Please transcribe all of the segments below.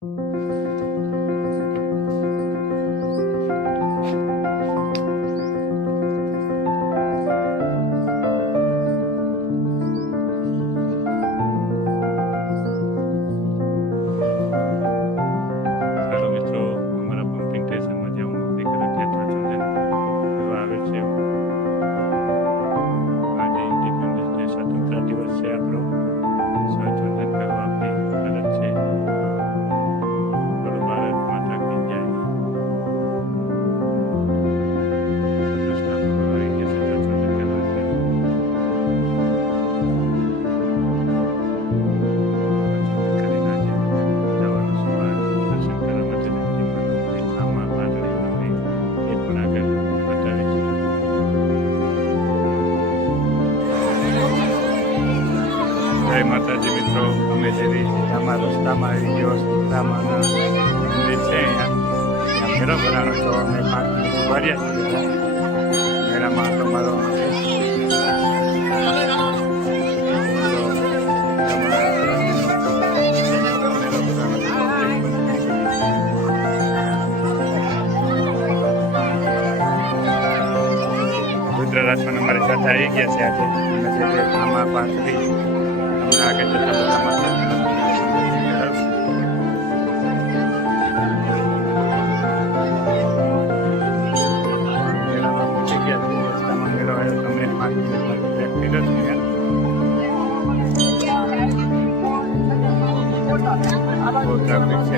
જય માતાજી મિત્રો, અમે જે અમારા રસ્તામાં આવી ગયો સીતામાના મંદિર છે અહીંયા મેળો ભરાનો છો. અમે 5 મિનિટ ભર્યા છીએ મેળામાં તમારો રુદ્રરાજમાં અમારી સાથે આવી ગયા છે. આજે અમે જે આમાં પાંચરી આગળ જતા બધા માતા મેળામાં પહોંચી ગયા છે. રસ્તામાં મેળો આવ્યો તમે 5 મિનિટમાં પ્રેક્ટિસ બહુ ટ્રાફિક છે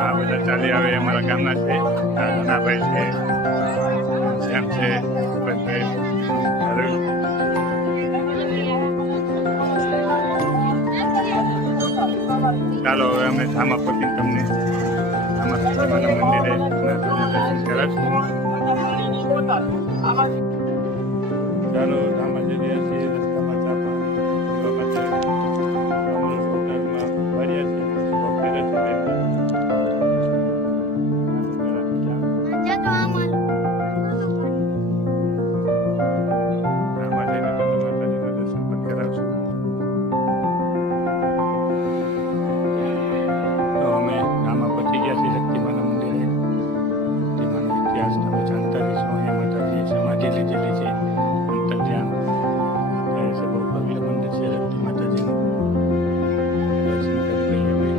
આ બધા ચાલી આવે અમારા ગામના છે. નાનાભાઈ છે, શ્યામ છે, ભૂપતભાઈ. ચાલો હવે અમે ધામા પતિ તમને ધામા સતીમાના મંદિરે દર્શન કરાવશું. ચાલો ધામા જઈ રહ્યા છીએ. રસ્તામાં ચા પાણી પીવા માટે હોટલમાં ભર્યા છીએ. લીધેલી છે અંતર ધ્યાન કહે છે. બહુ ભવ્ય મંદિર છે. શક્તિ માતાજીનું દર્શન કરી લઈએ.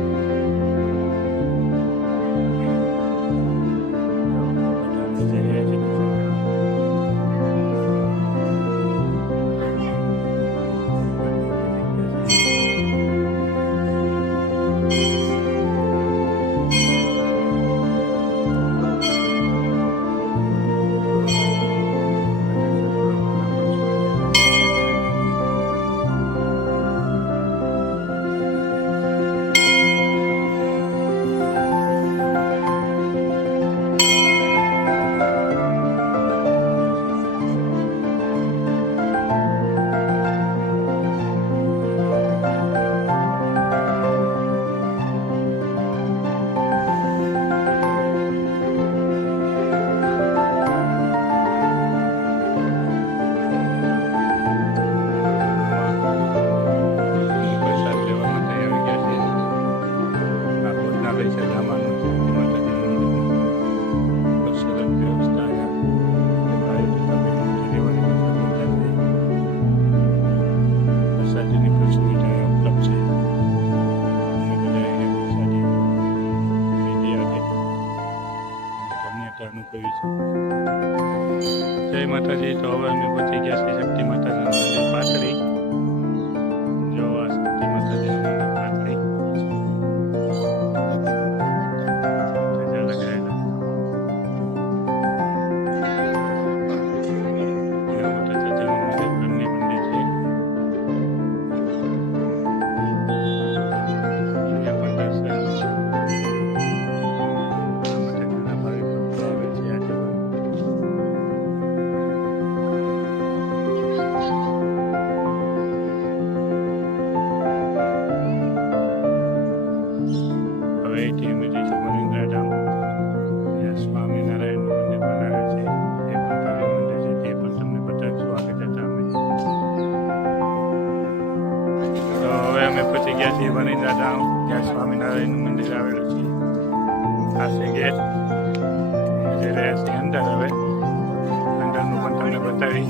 જઈ રહ્યા છે. જય માતાજી. તો હવે અમે પહોંચી ગયા છીએ શક્તિ માતાજીના મંદિર પાથરી. જો આ શક્તિ માતાજીનું મંદિર પાથરી હવે અહીંથી અમે જઈશું વનિંદ્રા ધામ. ત્યાં સ્વામિનારાયણનું મંદિર બનાવ્યું છે, એ પણ ભવ્ય મંદિર છે, તે પણ તમને બતાવીશું આગળ જતા અમે. તો હવે અમે પહોંચી ગયા છીએ વનિંદ્રા ધામ, ત્યાં સ્વામિનારાયણનું મંદિર આવેલું છે. આ છે ગેટ, જે રહ્યા છે અંદર. હવે અંદરનું પણ તમને બતાવી.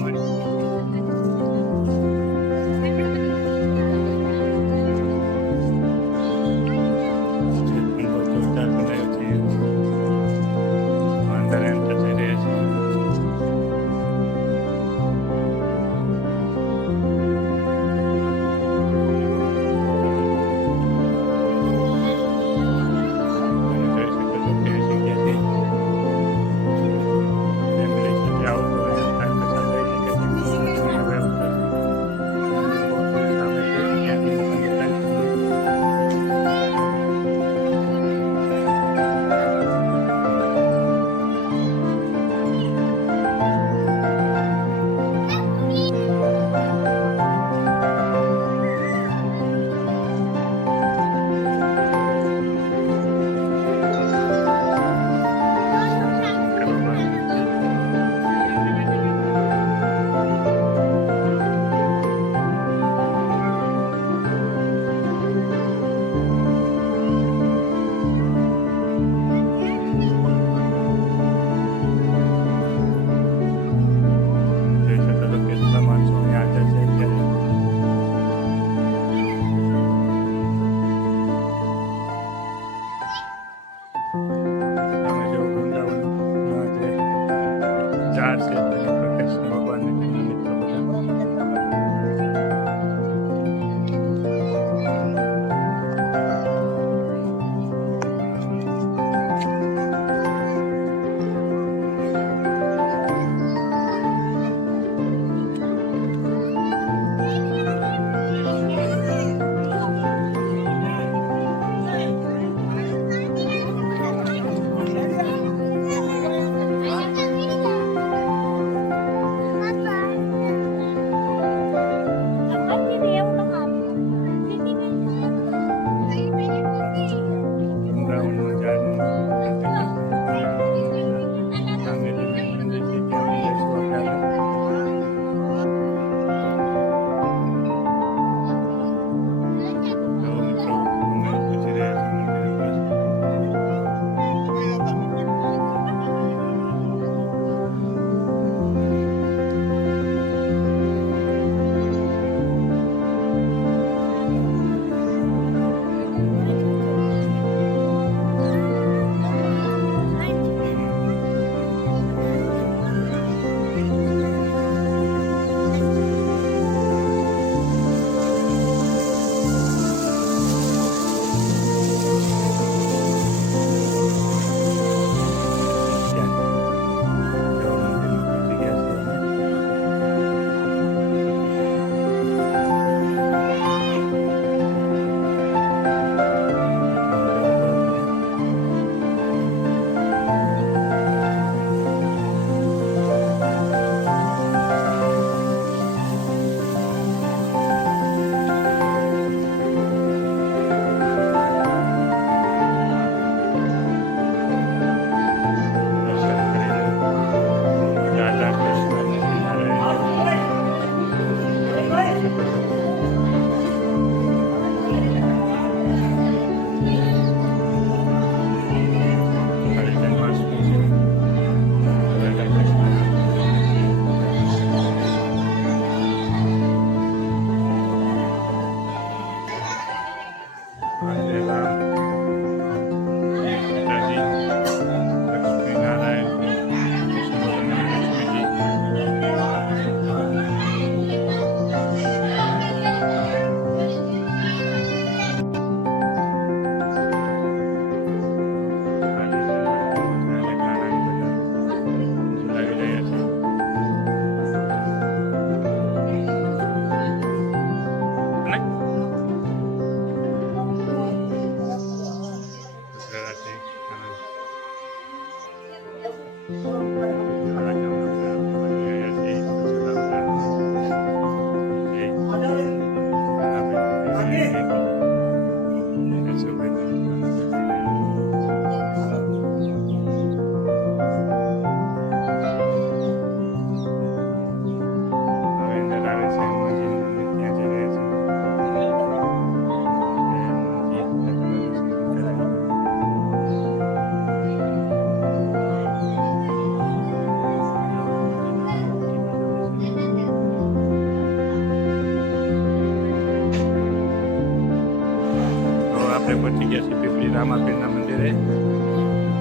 આપણે પહોંચી ગયા છીએ પીપળી રામાપીરના મંદિરે.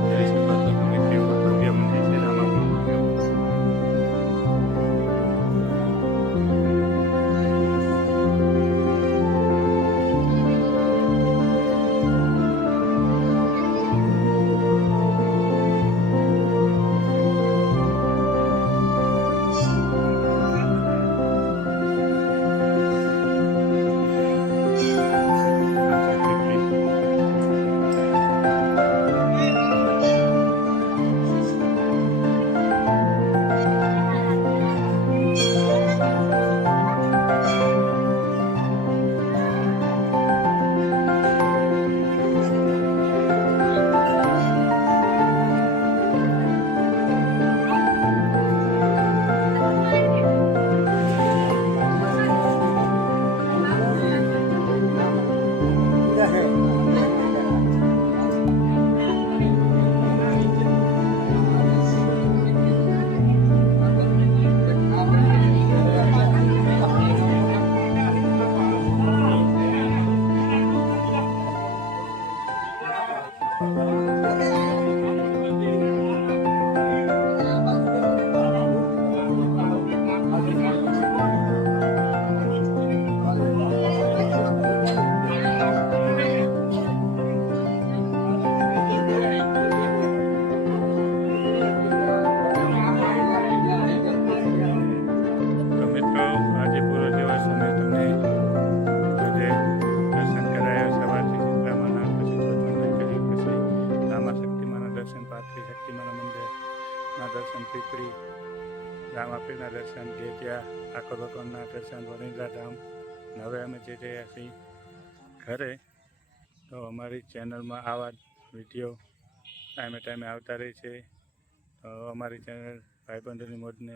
જોઈ શકો છો તમે કેવું ભવ્ય મંદિર છે રામાપીરનું. તો મિત્રો આજે પૂરો દિવસ અમે તમને આજે દર્શન કરાયા સવારથી સીતામાના, પછી ધ્વજવંદન કર્યું, પછી રામા શક્તિમાના દર્શન, પાર્થવી શક્તિમાના મંદિરના દર્શન, પીપળી રામાપીરના દર્શન, જેટિયા આકોટના દર્શન, વણિંદ્રા ધામ. હવે અમે જઈ રહ્યા છીએ ઘરે. તો અમારી ચેનલમાં આવા વિડીયો ટાઈમે આવતા રહે છે. તો અમારી ચેનલ ભાઈબંધોની મોજને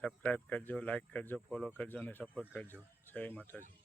સબસ્ક્રાઈબ કરજો, લાઈક કરજો, ફોલો કરજો અને સપોર્ટ કરજો. જય માતાજી.